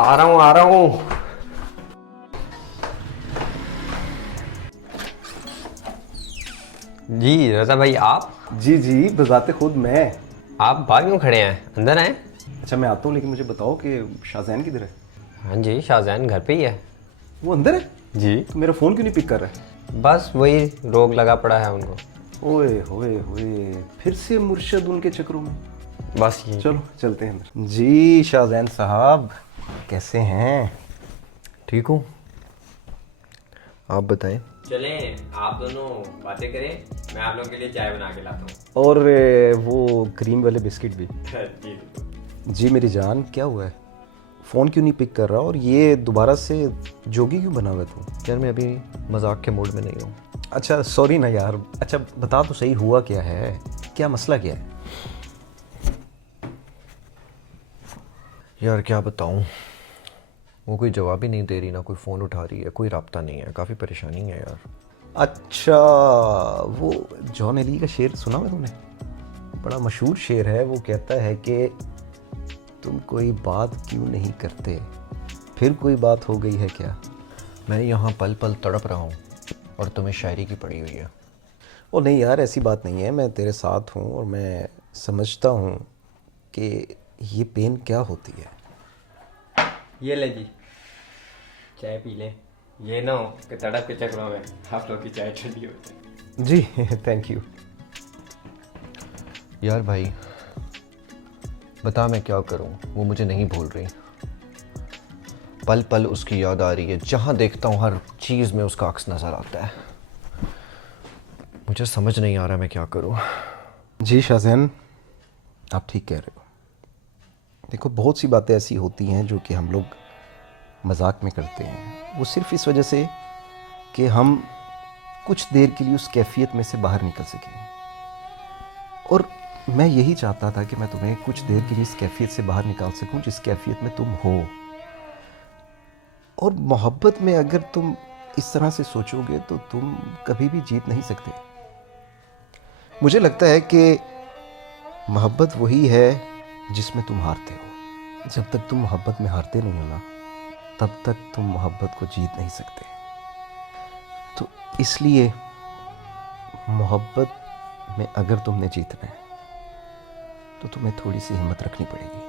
आ रहा हूँ आ रहा हूँ। जी रजा भाई आप जी जी, बजाते खुद मैं। आप बाहर क्यों खड़े हैं, अंदर आए। अच्छा मैं आता हूँ, लेकिन मुझे बताओ कि शाहजैन किधर है? हाँ जी, शाहजहान घर पे ही है। वो अंदर है? जी तो मेरा फ़ोन क्यों नहीं पिक कर रहा बस वही रोग लगा पड़ा है उनको। है? ओए होए होए, फिर से मुर्शद उनके चक्रों में। बस ये चलो चलते हैं अंदर। जी शाहजैन साहब, कैसे हैं? ठीक हूँ। आप बताएं। चलें आप दोनों बातें करें, मैं आप लोगों के लिए चाय बना के लाता हूँ। और वो क्रीम वाले बिस्किट भी। जी जी मेरी जान, क्या हुआ है? फ़ोन क्यों नहीं पिक कर रहा? और ये दोबारा से जोगी क्यों बना हुआ है तू? यार मैं अभी मजाक के मूड में नहीं हूँ। अच्छा सॉरी ना यार। अच्छा बता तो सही, हुआ क्या है? क्या मसला क्या है? यार क्या बताऊँ, वो कोई जवाब ही नहीं दे रही, ना कोई फ़ोन उठा रही है, कोई राब्ता नहीं है, काफ़ी परेशानी है यार। अच्छा, वो जॉन एली का शेर सुना है तुमने? बड़ा मशहूर शेर है। वो कहता है कि तुम कोई बात क्यों नहीं करते, फिर कोई बात हो गई है क्या? मैं यहाँ पल पल तड़प रहा हूँ और तुम्हें शायरी की पड़ी हुई है। ओ नहीं यार, ऐसी बात नहीं है। मैं तेरे साथ हूँ और मैं समझता हूँ कि ये पेन क्या होती है। ये ले जी, चाय पी ले। ये ना हो कि तड़प के चक्रों में आप लोग की चाय ठंडी हो जाए। जी थैंक यू। यार भाई बता मैं क्या करूँ, वो मुझे नहीं भूल रही। पल पल उसकी याद आ रही है, जहाँ देखता हूँ हर चीज़ में उसका अक्स नज़र आता है। मुझे समझ नहीं आ रहा मैं क्या करूँ। जी शाहजैन, आप ठीक कह रहे हो। देखो बहुत सी बातें ऐसी होती हैं जो कि हम लोग मजाक में करते हैं, वो सिर्फ इस वजह से कि हम कुछ देर के लिए उस कैफियत में से बाहर निकल सकें। और मैं यही चाहता था कि मैं तुम्हें कुछ देर के लिए इस कैफियत से बाहर निकाल सकूं जिस कैफियत में तुम हो। और मोहब्बत में अगर तुम इस तरह से सोचोगे तो तुम कभी भी जीत नहीं सकते। मुझे लगता है कि मोहब्बत वही है जिसमें तुम हारते हो। जब तक तुम मोहब्बत में हारते नहीं हो ना, तब तक तुम मोहब्बत को जीत नहीं सकते। तो इसलिए मोहब्बत में अगर तुमने जीतना है तो तुम्हें थोड़ी सी हिम्मत रखनी पड़ेगी।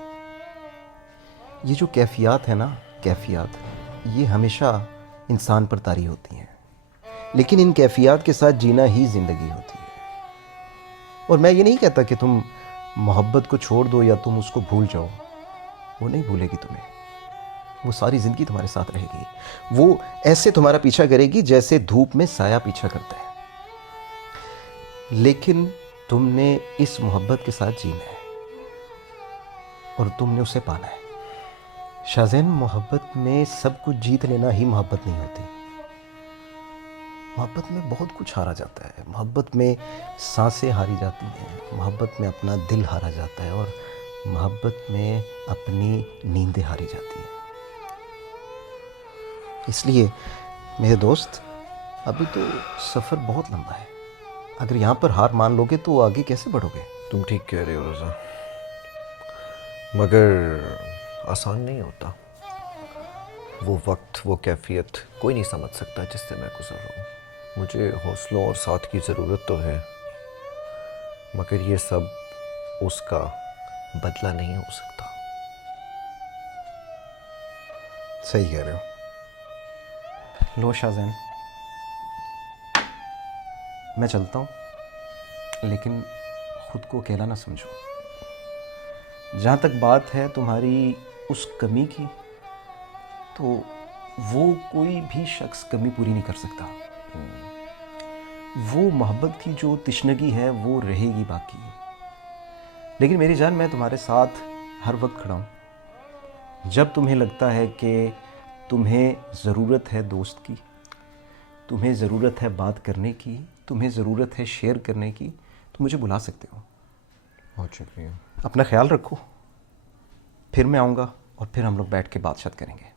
ये जो कैफियत है ना, कैफियत, ये हमेशा इंसान पर तारी होती हैं, लेकिन इन कैफियत के साथ जीना ही ज़िंदगी होती है। और मैं ये नहीं कहता कि तुम मोहब्बत को छोड़ दो या तुम उसको भूल जाओ। वो नहीं भूलेगी तुम्हें, वो सारी ज़िंदगी तुम्हारे साथ रहेगी। वो ऐसे तुम्हारा पीछा करेगी जैसे धूप में साया पीछा करता है। लेकिन तुमने इस मोहब्बत के साथ जीना है और तुमने उसे पाना है। शाहजैन, मोहब्बत में सब कुछ जीत लेना ही मोहब्बत नहीं होती। मोहब्बत में बहुत कुछ हारा जाता है। मोहब्बत में सांसें हारी जाती हैं, मोहब्बत में अपना दिल हारा जाता है, और मोहब्बत में अपनी नींदें हारी जाती हैं। इसलिए मेरे दोस्त, अभी तो सफ़र बहुत लंबा है। अगर यहाँ पर हार मान लोगे तो आगे कैसे बढ़ोगे? तुम ठीक कह रहे हो रज़ा, मगर आसान नहीं होता। वो वक्त, वो कैफियत कोई नहीं समझ सकता जिससे मैं गुजर रहा हूँ। मुझे हौसलों और साथ की ज़रूरत तो है, मगर ये सब उसका बदला नहीं हो सकता। सही कह रहे हो। लो शाहजैन, मैं चलता हूँ, लेकिन खुद को अकेला ना समझो। जहाँ तक बात है तुम्हारी उस कमी की, तो वो कोई भी शख्स कमी पूरी नहीं कर सकता। वो मोहब्बत की जो तिश्नगी है वो रहेगी बाकी। लेकिन मेरी जान, मैं तुम्हारे साथ हर वक्त खड़ा हूँ। जब तुम्हें लगता है कि तुम्हें ज़रूरत है दोस्त की, तुम्हें ज़रूरत है बात करने की, तुम्हें ज़रूरत है शेयर करने की, तो मुझे बुला सकते हो। बहुत शुक्रिया। अपना ख्याल रखो। फिर मैं आऊँगा और फिर हम लोग बैठ के बात करेंगे।